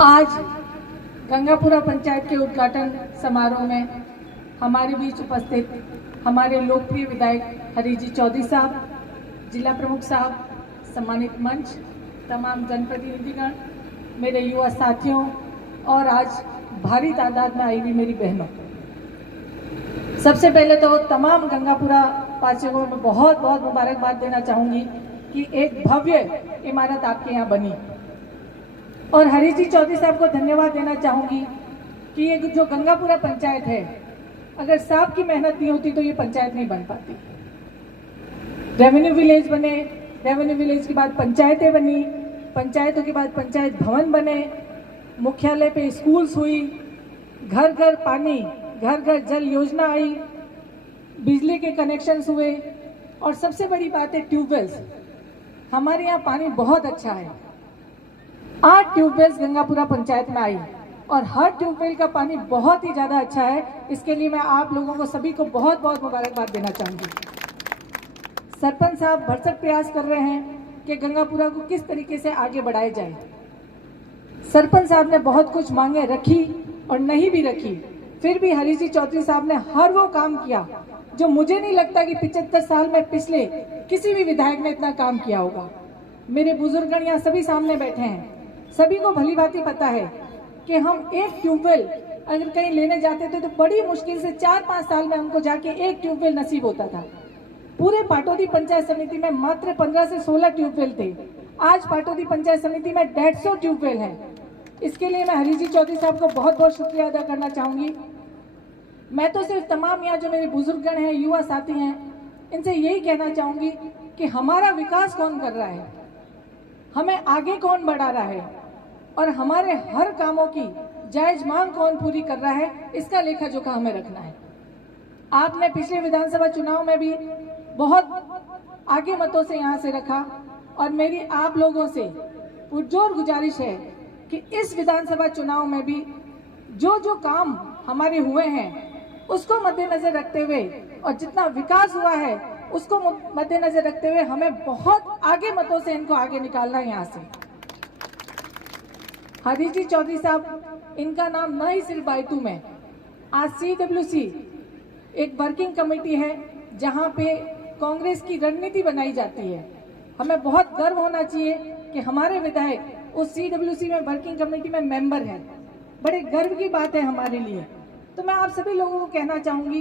आज गंगापुरा पंचायत के उद्घाटन समारोह में हमारे बीच उपस्थित हमारे लोकप्रिय विधायक हरी जी चौधरी साहब, जिला प्रमुख साहब, सम्मानित मंच, तमाम जनप्रतिनिधिगण, मेरे युवा साथियों और आज भारी तादाद में आई हुई मेरी बहनों, सबसे पहले तो तमाम गंगापुरा वासियों को मैं बहुत बहुत मुबारकबाद देना चाहूंगी कि एक भव्य इमारत आपके यहाँ बनी। और हरी जी चौधरी साहब को धन्यवाद देना चाहूंगी कि ये जो गंगापुरा पंचायत है, अगर साहब की मेहनत नहीं होती तो ये पंचायत नहीं बन पाती। रेवेन्यू विलेज बने, रेवेन्यू विलेज के बाद पंचायतें बनी, पंचायतों के बाद पंचायत भवन बने, मुख्यालय पे स्कूल्स हुई, घर घर पानी, घर घर जल योजना आई, बिजली के कनेक्शंस हुए और सबसे बड़ी बात है ट्यूबवेल्स। हमारे यहाँ पानी बहुत अच्छा है। 8 ट्यूबवेल्स गंगापुरा पंचायत में आई और हर ट्यूबवेल का पानी बहुत ही ज्यादा अच्छा है। इसके लिए मैं आप लोगों को सभी को बहुत बहुत मुबारकबाद देना चाहूंगी। सरपंच साहब भरसक प्रयास कर रहे हैं कि गंगापुरा को किस तरीके से आगे बढ़ाया जाए। सरपंच साहब ने बहुत कुछ मांगे रखी और नहीं भी रखी, फिर भी हरी जी चौधरी साहब ने हर वो काम किया जो मुझे नहीं लगता कि 75 साल में पिछले किसी भी विधायक ने इतना काम किया होगा। मेरे बुजुर्गण यहाँ सभी सामने बैठे हैं, सभी को भली भांति पता है कि हम एक ट्यूबवेल अगर कहीं लेने जाते थे तो बड़ी मुश्किल से 4-5 साल में हमको जाके एक ट्यूबवेल नसीब होता था। पूरे पाटौदी पंचायत समिति में मात्र 15 से 16 ट्यूबवेल थे। आज पाटौदी पंचायत समिति में 150 ट्यूबवेल है। इसके लिए मैं हरी जी चौधरी साहब को बहुत बहुत शुक्रिया अदा करना चाहूंगी। मैं तो सिर्फ तमाम यहाँ जो मेरे बुजुर्गगण हैं, युवा साथी हैं, इनसे यही कहना चाहूंगी कि हमारा विकास कौन कर रहा है, हमें आगे कौन बढ़ा रहा है और हमारे हर कामों की जायज मांग कौन पूरी कर रहा है, इसका लेखा जोखा हमें रखना है। आपने पिछले विधानसभा चुनाव में भी बहुत आगे मतों से यहाँ से रखा और मेरी आप लोगों से पुरजोर गुजारिश है कि इस विधानसभा चुनाव में भी जो जो काम हमारे हुए हैं उसको मद्देनजर रखते हुए और जितना विकास हुआ है उसको मद्देनजर रखते हुए हमें बहुत आगे मतों से इनको आगे निकालना है। यहाँ से हरी जी चौधरी साहब, इनका नाम न ही सिर्फ बायतू में, आज CWC एक वर्किंग कमेटी है जहां पे कांग्रेस की रणनीति बनाई जाती है। हमें बहुत गर्व होना चाहिए कि हमारे विधायक उस CWC में वर्किंग कमेटी में मेंबर हैं। बड़े गर्व की बात है हमारे लिए। तो मैं आप सभी लोगों को कहना चाहूंगी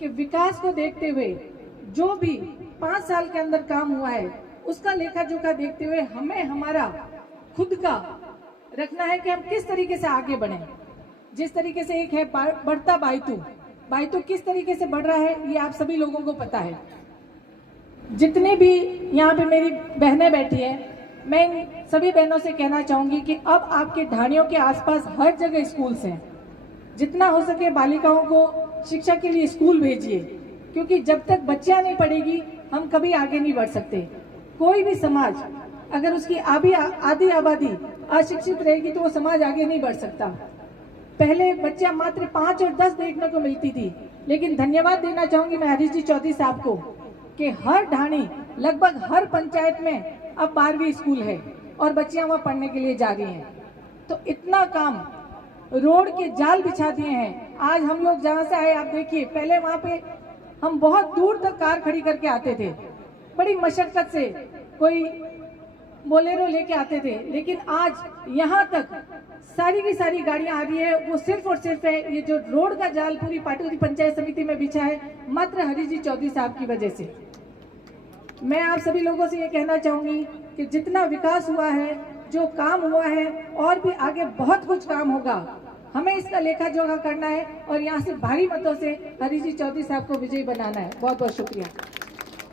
कि विकास को देखते हुए जो भी 5 साल के अंदर काम हुआ है उसका लेखा जोखा देखते हुए हमें हमारा खुद का रखना है कि हम किस तरीके से आगे बढ़े। जिस तरीके से एक है बढ़ता बायतू किस तरीके से बढ़ रहा है ये आप सभी लोगों को पता है। जितने भी यहाँ पे मेरी बहनें बैठी हैं, मैं इन सभी बहनों से कहना चाहूंगी कि अब आपके ढाणियों के आसपास हर जगह स्कूल्स हैं। जितना हो सके बालिकाओं को शिक्षा के लिए स्कूल भेजिए, क्योंकि जब तक बच्चियां नहीं पढ़ेगी हम कभी आगे नहीं बढ़ सकते। कोई भी समाज अगर उसकी आधी आबादी अशिक्षित रहेगी तो वो समाज आगे नहीं बढ़ सकता। पहले बच्चियां मात्र 5 और 10 देखने को मिलती थी, लेकिन धन्यवाद देना चाहूंगी मैं हरी जी चौधरी साहब को कि हर ढाणी लगभग हर पंचायत में अब 12वीं स्कूल है और बच्चियां वहां पढ़ने के लिए जा रही हैं। तो इतना काम, रोड के जाल बिछा दिए हैं। आज हम लोग जहां से आए आप देखिए, पहले वहां पे हम बहुत दूर तक कार खड़ी करके आते थे, बड़ी मशक्कत से कोई बोलेरो लेके आते थे, लेकिन आज यहाँ तक सारी की सारी गाड़ियां आ रही है। वो सिर्फ और सिर्फ है ये जो रोड का जाल पूरी पाटौदी पंचायत समिति में बिछा है, मात्र हरी जी चौधरी साहब की वजह से। मैं आप सभी लोगों से ये कहना चाहूंगी कि जितना विकास हुआ है, जो काम हुआ है, और भी आगे बहुत कुछ काम होगा। हमें इसका लेखा जोखा करना है और यहाँ से भारी मतों से हरी जी चौधरी साहब को विजयी बनाना है। बहुत बहुत शुक्रिया।